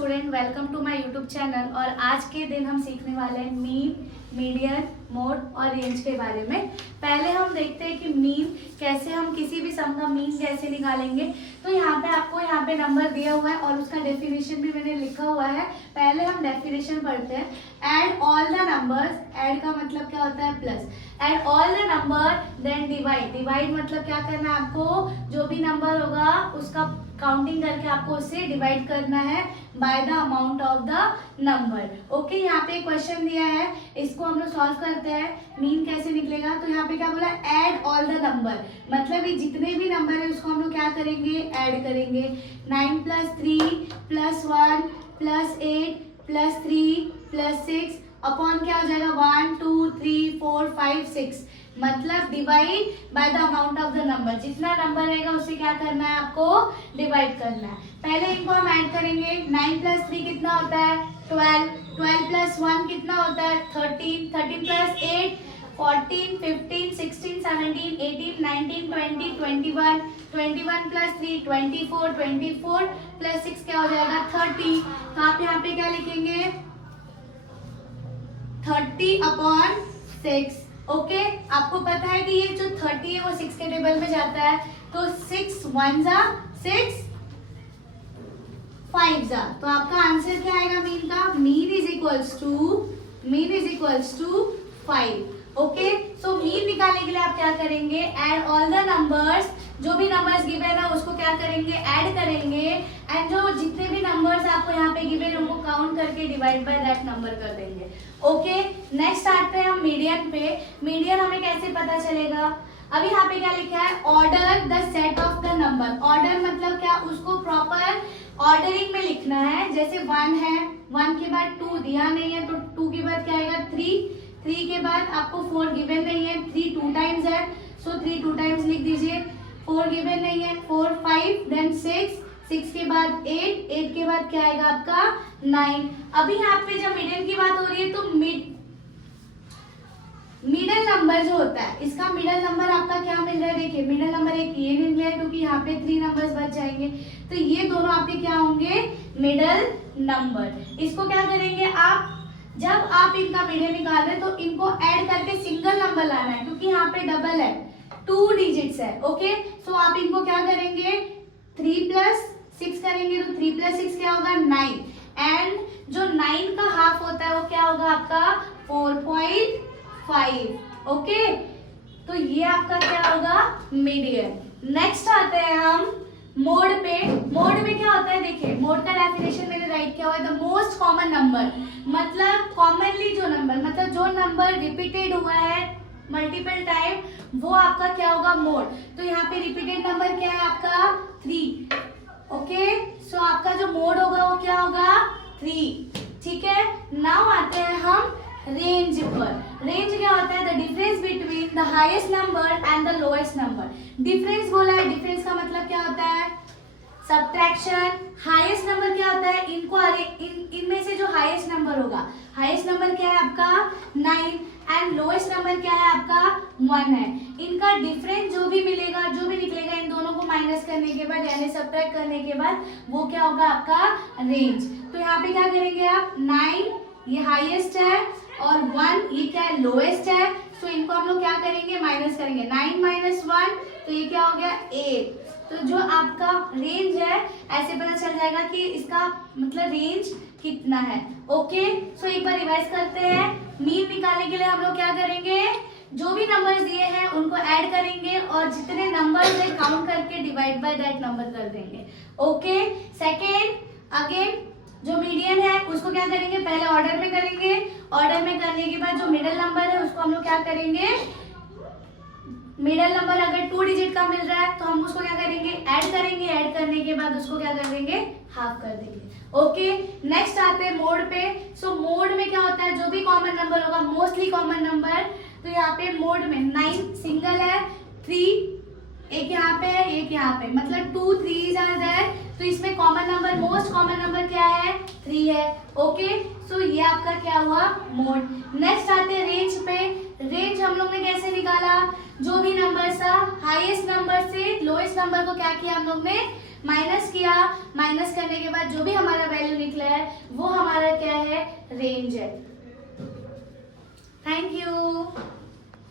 Student, welcome to my YouTube channel. और आज के दिन हम सीखने वाले हैं मीन, मीडियन, मोड और रेंज के बारे में। पहले हम देखते हैं कि मीन कैसे, हम किसी भी सम का मीन कैसे निकालेंगे। तो यहाँ पे आपको यहाँ पे नंबर दिया हुआ है और उसका डेफिनेशन भी मैंने लिखा हुआ है। पहले हम डेफिनेशन पढ़ते हैं। Add all the numbers, add का मतलब क्या होता है plus, add all the number then divide, divide मतलब क्या करना है आपको, जो भी नंबर होगा उसका काउंटिंग करके आपको उससे डिवाइड करना है by the amount of the number. Okay, यहाँ पे क्वेश्चन दिया है, इसको हम लोग सॉल्व करते हैं। मीन कैसे निकलेगा, तो यहाँ पे क्या बोला, ऐड ऑल द नंबर, मतलब ये जितने भी नंबर है उसको हम लोग क्या करेंगे, ऐड करेंगे। 9 + 3 + 1 + 8 + 3 + 6 अपॉन क्या हो जाएगा 1 2 3 4 5 6, मतलब divide by the amount of the number, जितना नंबर रहेगा उससे क्या करना है आपको, डिवाइड करना है। पहले इनको हम ऐड करेंगे। 9 + 3 कितना होता है 12, 12 + 1 कितना होता है 13, 13 + 8 14, 15 16 17 18 19 20 21, 21 + 3 24, 24 + 6 क्या हो जाएगा 30। तो आप यहाँ पे क्या लिखेंगे 30/6। ओके, आपको पता है कि ये जो 30 है वो 6 के टेबल में जाता है, तो 6 1 जा 6 5 जा, तो आपका आंसर क्या आएगा मीन का, mean is equals to 5। Okay, so mean निकालने के लिए आप क्या करेंगे, ऐड ऑल द नंबर्स, जो भी नंबर्स गिवन है उसको क्या करेंगे, ऐड करेंगे, एंड जो जितने भी नंबर्स आपको यहाँ पे गिवन है उनको काउंट करके डिवाइड बाय दैट नंबर कर देंगे। ओके, नेक्स्ट आते हैं हम मीडियन पे। मीडियन हमें कैसे पता चलेगा, अभी यहाँ पे क्या लिखा है, order the set of the number. Order मतलब क्या, उसको प्रॉपर ऑर्डरिंग में लिखना है। जैसे 1 है, 1 के बाद 2 दिया नहीं है, तो 2 के बाद क्या आएगा 3, 3 के बाद आपको 4 गिवन नहीं है, 3 2 टाइम्स है, सो 3 2 टाइम्स लिख दीजिए। 4 गिवन नहीं है, 4 5 देन 6, 6 के बाद 8, 8 के बाद क्या आएगा आपका 9। अभी यहाँ पे जब मिडिल की बात हो रही है तो मिडल नंबर जो होता है, इसका मिडल नंबर आपका क्या मिल रहा है, देखिए मिडल नंबर एक ये मिल रहा है क्योंकि यहाँ पे 3 नंबर्स बच जाएंगे, तो ये दोनों आपके क्या होंगे, मिडल नंबर। इसको क्या करेंगे आप, जब आप इनका मिडल निकाल रहे तो इनको ऐड करके सिंगल नंबर लाना है, क्योंकि यहाँ पे डबल है, 2 डिजिट्स है। ओके, सो आप इनको क्या करेंगे 3 + 6 करेंगे, तो 3 + 6 क्या होगा 9, एंड जो 9 का हाफ होता है वो क्या होगा आपका 4.5। ओके, तो ये आपका क्या होगा मीडियन। नेक्स्ट आते हैं हम मोड पे। मोड में क्या होता है, देखिए मोड का डेफिनेशन मैंने राइट किया हुआ है, द मोस्ट कॉमन नंबर, मतलब कॉमनली जो नंबर, मतलब जो नंबर रिपीटेड हुआ है मल्टीपल टाइम, वो आपका क्या होगा मोड। तो यहाँ पे रिपीटेड नंबर क्या है आपका 3। ओके, सो आपका जो मोड होगा वो क्या होगा 3। ठीक है, नाउ आते हैं हम रेंज पर। रेंज क्या होता है, the difference between the highest number and the lowest number. Difference बोला है, डिफरेंस का मतलब क्या होता है सब्ट्रैक्शन। हाईएस्ट नंबर क्या होता है, इनको इनमें से जो हाईएस्ट नंबर होगा, हाईएस्ट नंबर क्या है आपका 9 एंड लोएस्ट नंबर क्या है आपका 1 है। इनका डिफरेंस जो भी मिलेगा, जो भी निकलेगा, इन दोनों को माइनस करने के बाद यानी सब्ट्रैक्ट करने के बाद वो क्या होगा आपका रेंज। तो यहाँ पे क्या करेंगे आप, 9 ये हाईएस्ट है और 1 ये क्या है लोएस्ट है, सो इनको हम लोग क्या करेंगे माइनस करेंगे। 9 - 1 तो ये क्या हो गया 8। तो जो आपका रेंज है ऐसे पता चल जाएगा कि इसका मतलब रेंज कितना है। ओके, सो एक बार रिवाइज करते हैं। मीन निकालने के लिए हम लोग क्या करेंगे, जो भी नंबर्स दिए हैं उनको ऐड करेंगे और जितने नंबर्स है काउंट करके डिवाइड बाय दैट नंबर कर देंगे। ओके, सेकेंड अगेन जो मीडियन है उसको क्या करेंगे, पहले ऑर्डर में करेंगे, ऑर्डर में करने के बाद जो मिडिल नंबर है उसको हम लोग क्या करेंगे, मिडिल नंबर अगर 2 डिजिट का मिल रहा है तो हम उसको क्या करेंगे ऐड करेंगे, ऐड करने के बाद उसको क्या कर देंगे हाफ कर देंगे। ओके, नेक्स्ट आते हैं मोड पे। सो मोड में क्या होता है, जो भी कॉमन नंबर होगा, मोस्टली कॉमन नंबर, तो यहाँ पे मोड में 9 सिंगल है, 3 एक यहाँ पे है, एक यहाँ पे, मतलब 2 3s आर देयर, तो इसमें common number, most common number क्या है 3 है। ओके, सो ये आपका क्या हुआ मोड। नेक्स्ट आते हैं रेंज पे। रेंज हम लोग ने कैसे निकाला, जो भी नंबर था हाईएस्ट नंबर से लोएस्ट नंबर को क्या किया हम लोग ने माइनस किया, माइनस करने के बाद जो भी हमारा वैल्यू निकला है वो हमारा क्या है, रेंज है।